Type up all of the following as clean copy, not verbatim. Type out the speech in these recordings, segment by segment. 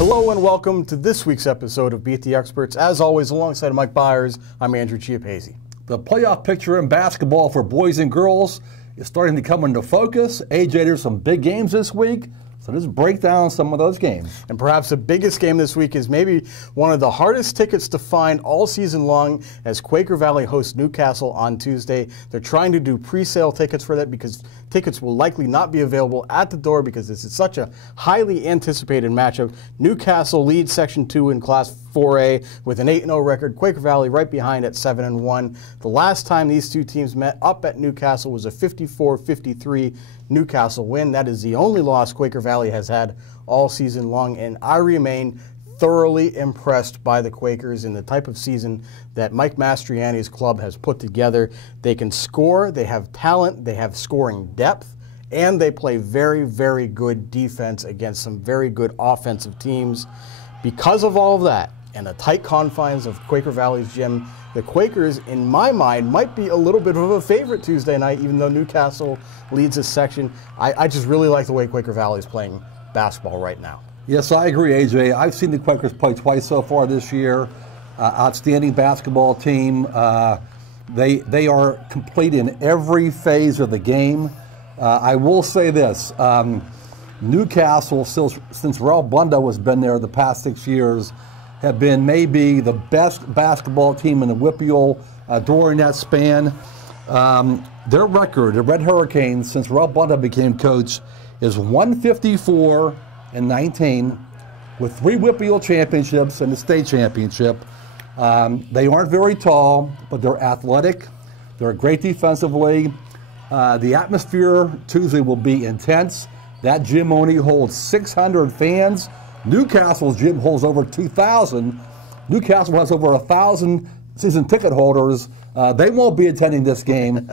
Hello and welcome to this week's episode of Beat the Experts. As always, alongside Mike Bires, I'm Andrew Chiappazzi. The playoff picture in basketball for boys and girls is starting to come into focus. AJ, there's some big games this week, so let's break down some of those games. And perhaps the biggest game this week is maybe one of the hardest tickets to find all season long, as Quaker Valley hosts Newcastle on Tuesday. They're trying to do pre-sale tickets for that because tickets will likely not be available at the door because this is such a highly anticipated matchup. Newcastle leads Section 2 in Class 4A with an 8-0 record. Quaker Valley right behind at 7-1. The last time these two teams met up at Newcastle was a 54-53 Newcastle win. That is the only loss Quaker Valley has had all season long, and I remain thoroughly impressed by the Quakers in the type of season that Mike Mastriani's club has put together. They can score, they have talent, they have scoring depth, and they play very, very good defense against some very good offensive teams. Because of all of that and the tight confines of Quaker Valley's gym, the Quakers, in my mind, might be a little bit of a favorite Tuesday night, even though Newcastle leads this section. I just really like the way Quaker Valley is playing basketball right now. Yes, I agree, AJ. I've seen the Quakers play twice so far this year. Outstanding basketball team. They are complete in every phase of the game. I will say this. Newcastle, since Ralph Bunda has been there the past 6 years, have been maybe the best basketball team in the WPIAL during that span. Their record, the Red Hurricanes, since Ralph Bunda became coach, is 154-19 with 3 WPIAL championships and the state championship. They aren't very tall, but they're athletic. They're great defensively. The atmosphere Tuesday will be intense. That gym only holds 600 fans. Newcastle's gym holds over 2,000. Newcastle has over 1,000 season ticket holders. They won't be attending this game.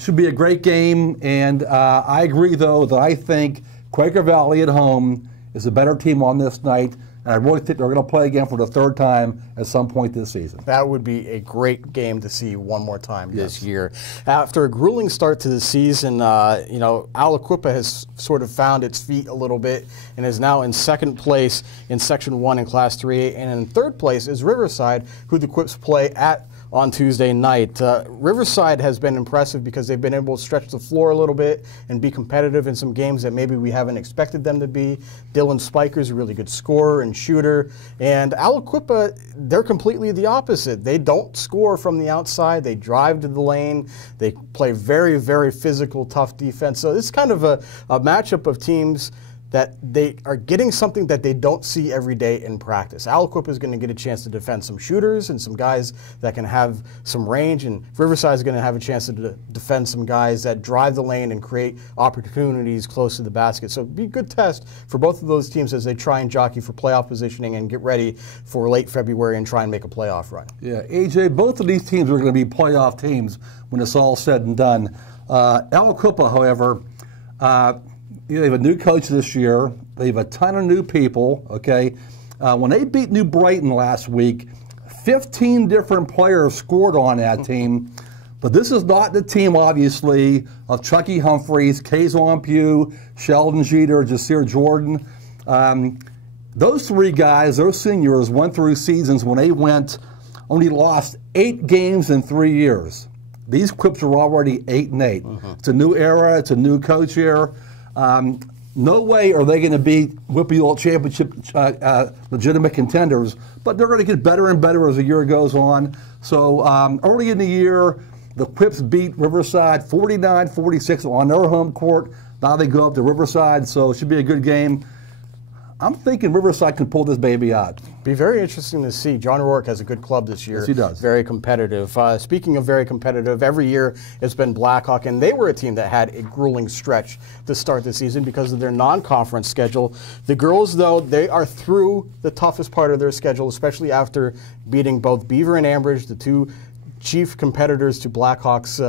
Should be a great game, and I agree, though, that I think Quaker Valley at home is a better team on this night, and I really think they're going to play again for the 3rd time at some point this season. That would be a great game to see one more time this year. After a grueling start to the season, you know, Aliquippa has sort of found its feet a little bit and is now in 2nd place in Section 1 in Class 3A, and in 3rd place is Riverside, who the Quips play at on Tuesday night. Riverside has been impressive because they've been able to stretch the floor a little bit and be competitive in some games that maybe we haven't expected them to be. Dylan Spiker's a really good scorer and shooter, and Aliquippa, they're completely the opposite. They don't score from the outside. They drive to the lane. They play very, very physical, tough defense. So it's kind of a matchup of teams that they are getting something that they don't see every day in practice. Aliquippa is going to get a chance to defend some shooters and some guys that can have some range, and Riverside is going to have a chance to defend some guys that drive the lane and create opportunities close to the basket. So it'll be a good test for both of those teams as they try and jockey for playoff positioning and get ready for late February and try and make a playoff run. Yeah, AJ, both of these teams are going to be playoff teams when it's all said and done. Aliquippa, however, they have a new coach this year. They have a ton of new people, okay? When they beat New Brighton last week, 15 different players scored on that team. But this is not the team, obviously, of Chucky Humphreys, Kazon Pugh, Sheldon Jeter, Jasir Jordan. Those 3 guys, those seniors, went through seasons when they only lost 8 games in 3 years. These Quips are already 8-8. It's a new era. It's a new coach here. No way are they going to be WPIAL championship legitimate contenders, but they're going to get better and better as the year goes on. So early in the year, the Quips beat Riverside 49-46 on their home court. Now they go up to Riverside, so it should be a good game. I'm thinking Riverside can pull this baby out. Be very interesting to see. John Rourke has a good club this year. Yes, he does. Very competitive. Speaking of very competitive, every year it's been Blackhawk, and they were a team that had a grueling stretch to start the season because of their non-conference schedule. The girls, though, they are through the toughest part of their schedule, especially after beating both Beaver and Ambridge, the 2 chief competitors to Blackhawks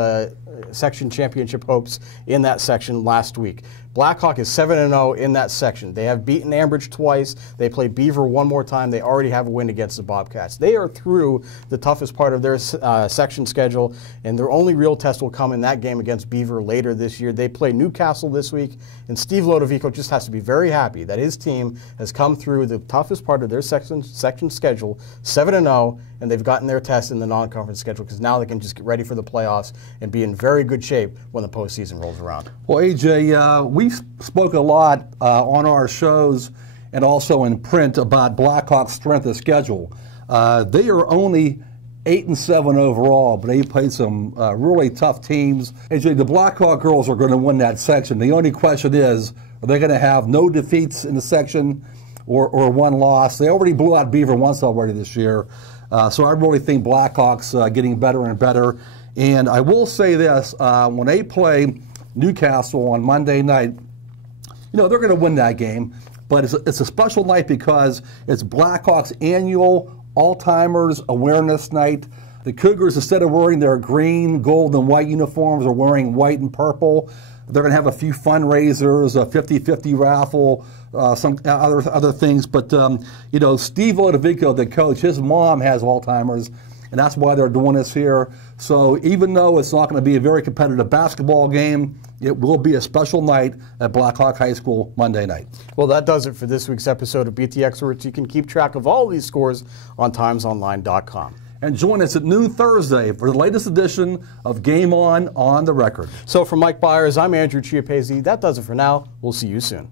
section championship hopes in that section last week. Blackhawk is 7-0 in that section. They have beaten Ambridge twice. They play Beaver one more time. They already have a win against the Bobcats. They are through the toughest part of their section schedule, and their only real test will come in that game against Beaver later this year. They play Newcastle this week, and Steve Lodovico just has to be very happy that his team has come through the toughest part of their section schedule, 7-0, and they've gotten their test in the non-conference schedule, because now they can just get ready for the playoffs and be in very good shape when the postseason rolls around. Well, AJ, we spoke a lot on our shows and also in print about Blackhawks' strength of schedule. They are only 8-7 overall, but they played some really tough teams. AJ, the Blackhawk girls are going to win that section. The only question is, are they going to have no defeats in the section or one loss? They already blew out Beaver once already this year. So I really think Blackhawks getting better and better. And I will say this, when they play Newcastle on Monday night, you know, they're going to win that game. But it's a special night because it's Blackhawks' annual Alzheimer's Awareness Night. The Cougars, instead of wearing their green, gold, and white uniforms, are wearing white and purple. They're going to have a few fundraisers, a 50-50 raffle, some other things. But, you know, Steve Lodovico, the coach, his mom has Alzheimer's, and that's why they're doing this here. So even though it's not going to be a very competitive basketball game, it will be a special night at Blackhawk High School Monday night. Well, that does it for this week's episode of Beat the Experts. You can keep track of all these scores on timesonline.com. And join us at noon Thursday for the latest edition of Game On the Record. So for Mike Bires, I'm Andrew Chiappazzi. That does it for now. We'll see you soon.